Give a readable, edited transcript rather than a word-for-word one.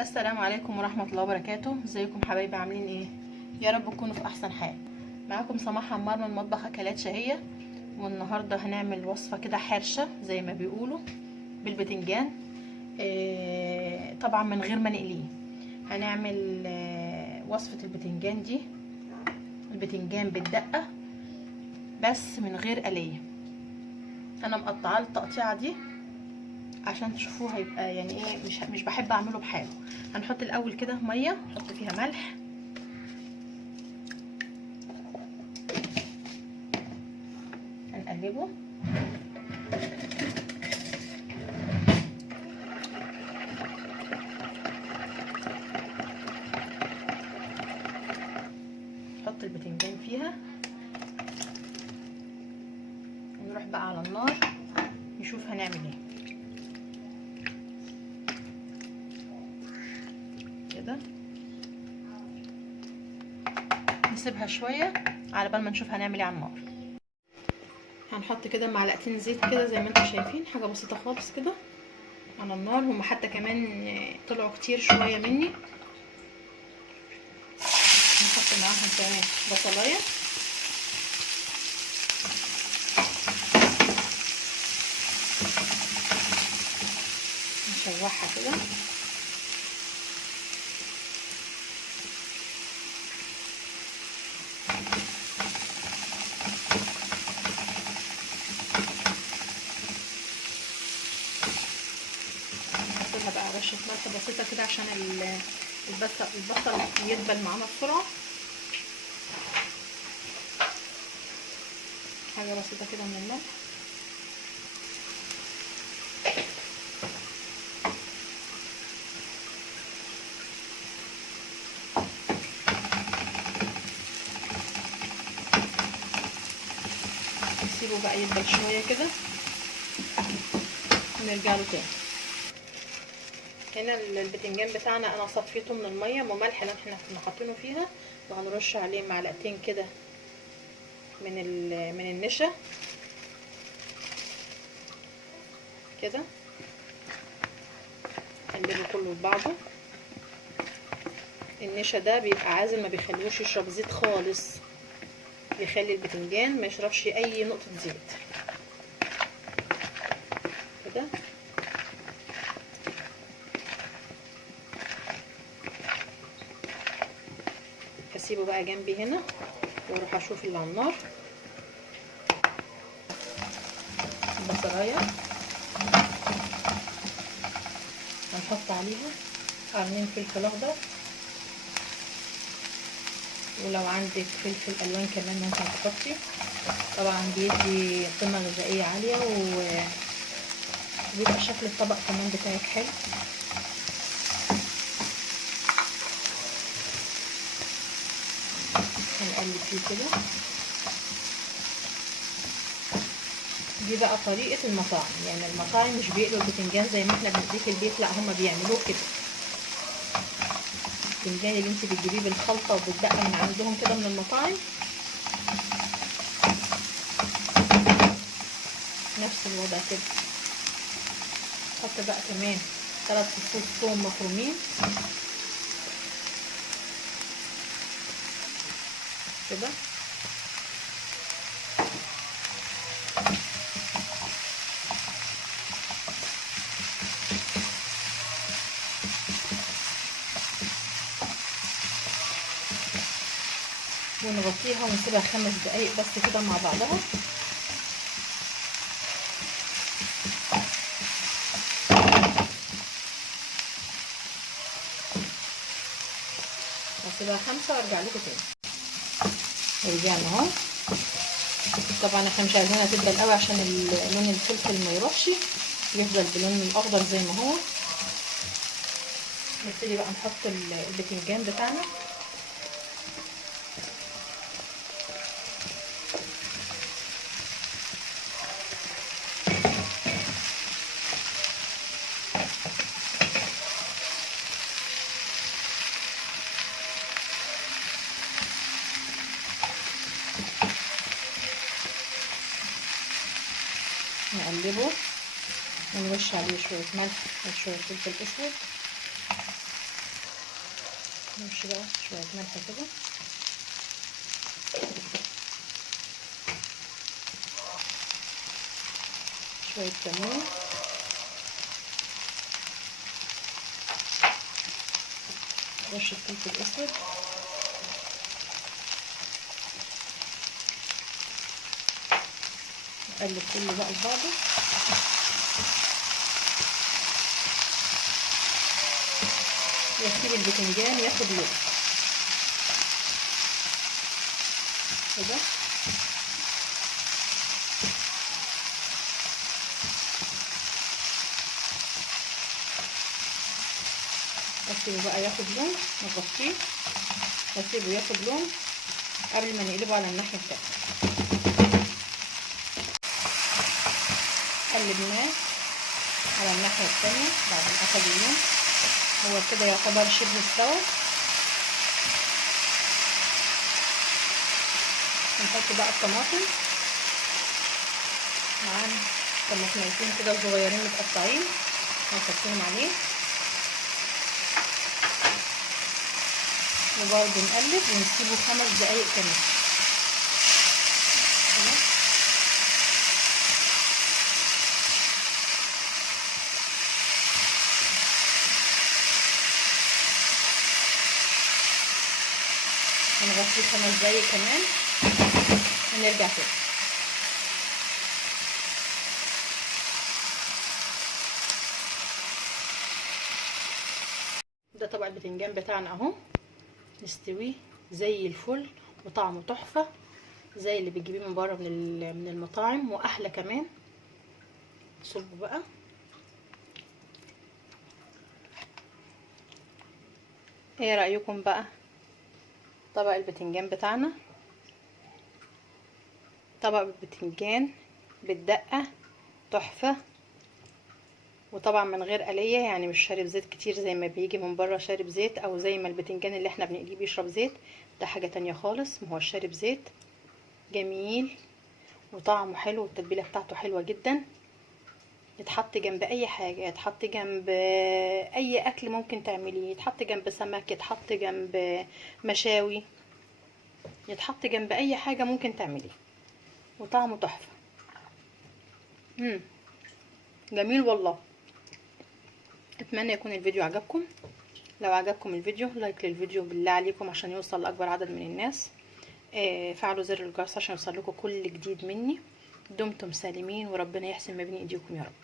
السلام عليكم ورحمة الله وبركاته. ازيكم حبايبي؟ عاملين ايه؟ يا رب تكونوا في احسن حال. معاكم سماح عمار من مطبخ اكلات شهية، والنهاردة هنعمل وصفة كده حرشة زي ما بيقولوا بالبتنجان. طبعا من غير ما نقليه. هنعمل وصفة البتنجان دي، البتنجان بالدقة بس من غير قلية. انا مقطعاه التقطيعة دي عشان تشوفوه، هيبقى يعني ايه، مش بحب اعمله بحاله. هنحط الاول كده ميه، نحط فيها ملح، هنقلبه. نحط البتنجان فيها ونروح بقى على النار نشوف هنعمل ايه. كده نسيبها شويه على بال ما نشوف هنعمل ايه على النار. هنحط كده معلقتين زيت كده زي ما انتم شايفين، حاجه بسيطه خالص كده على النار. هما حتى كمان طلعوا كتير شويه مني. نحط معاهم كمان بصلايه، نشوحها كده. نحط لها بقى رشه ملح بسيطه كده عشان البصل يدبل معانا بسرعه. حاجه بسيطه كده من الملح. نسيبه بقى يدبل شويه كده ونرجع له تاني. هنا البتنجان بتاعنا انا صفيته من الميه وملح اللي احنا كنا حاطينه فيها، وهنرش عليه معلقتين كده من النشا كده. نقلبه كله في بعضه. النشا ده بيبقى عازل، ما بيخليهوش يشرب زيت خالص، بيخلي البتنجان ما يشربش اي نقطه زيت كده. هسيبه بقى جنبي هنا واروح اشوف اللي على النار. البصلايه هنحط عليها قرنين فلفل اخضر، ولو عندك فلفل الوان كمان ممكن تحطي. طبعا بيدي قيمه غذائيه عاليه وبيبقى شكل الطبق كمان بتاعك حلو. هنقلب فيه كده. دي بقى طريقه المطاعم، يعني المطاعم مش بيقلوا البتنجان زي ما احنا بنقليه في البيت، لا هما بيعملوه كده. البتنجان اللي انت بتجيبيه بالخلطه وبتبقى من عندهم كده من المطاعم، نفس الوضع كده. حط بقى كمان 3 فصوص ثوم مفرومين كده. ونغطيها ونسيبها 5 دقايق بس كده مع بعضها. هسيبها 5 وارجع لكم تاني. رجعنا اهو. طبعا احنا مش عايزينها تدبل قوي عشان لون الفلفل ما يروحش، يفضل بلون الاخضر زي ما هو. نبتدي بقى نحط البتنجان بتاعنا. نقلبه ونرش عليه شويه ملح وشويه فلفل اسود. نمشي بقى شويه ملح كده، شويه كمون، رشه فلفل اسود، نقلب كله بقى لبعضه. واسيب البتنجان ياخد لون كده. اسيبه بقى ياخد لون، نغطيه واسيبه ياخد لون قبل ما نقلبه على الناحيه التانيه. قلبناه على الناحيه التانيه بعد ما اخد اللون. هو كده يعتبر شبه استوى. نحط بقى الطماطم معانا، طماطميتين كده صغيرين متقطعين هنحطهم عليه، وبرده نقلب ونسيبه 5 دقايق كمان. هنغطيه 5 دقايق كمان ونرجع تاني. ده طبق البتنجان بتاعنا اهو، يستوي زي الفل وطعمه تحفه زي اللي بتجيبيه من بره من المطاعم واحلى كمان. صلبه بقى. ايه رايكم بقى؟ طبق البتنجان بتاعنا، طبق البتنجان بالدقه تحفه، وطبعا من غير قليه، يعني مش شارب زيت كتير زي ما بيجي من بره شارب زيت، او زي ما البتنجان اللي احنا بنقليه بيشرب زيت. ده حاجه تانية خالص، ما هو شارب زيت. جميل وطعمه حلو والتتبيله بتاعته حلوه جدا. يتحط جنب اي حاجه، يتحط جنب اي اكل ممكن تعمليه، يتحط جنب سمك، يتحط جنب مشاوي، يتحط جنب اي حاجه ممكن تعمليه، وطعمه تحفه. جميل والله. اتمنى يكون الفيديو عجبكم. لو عجبكم الفيديو لايك للفيديو بالله عليكم عشان يوصل لاكبر عدد من الناس. فعلوا زر الجرس عشان يوصل لكم كل جديد مني. دمتم سالمين وربنا يحسن ما بين ايديكم يا رب.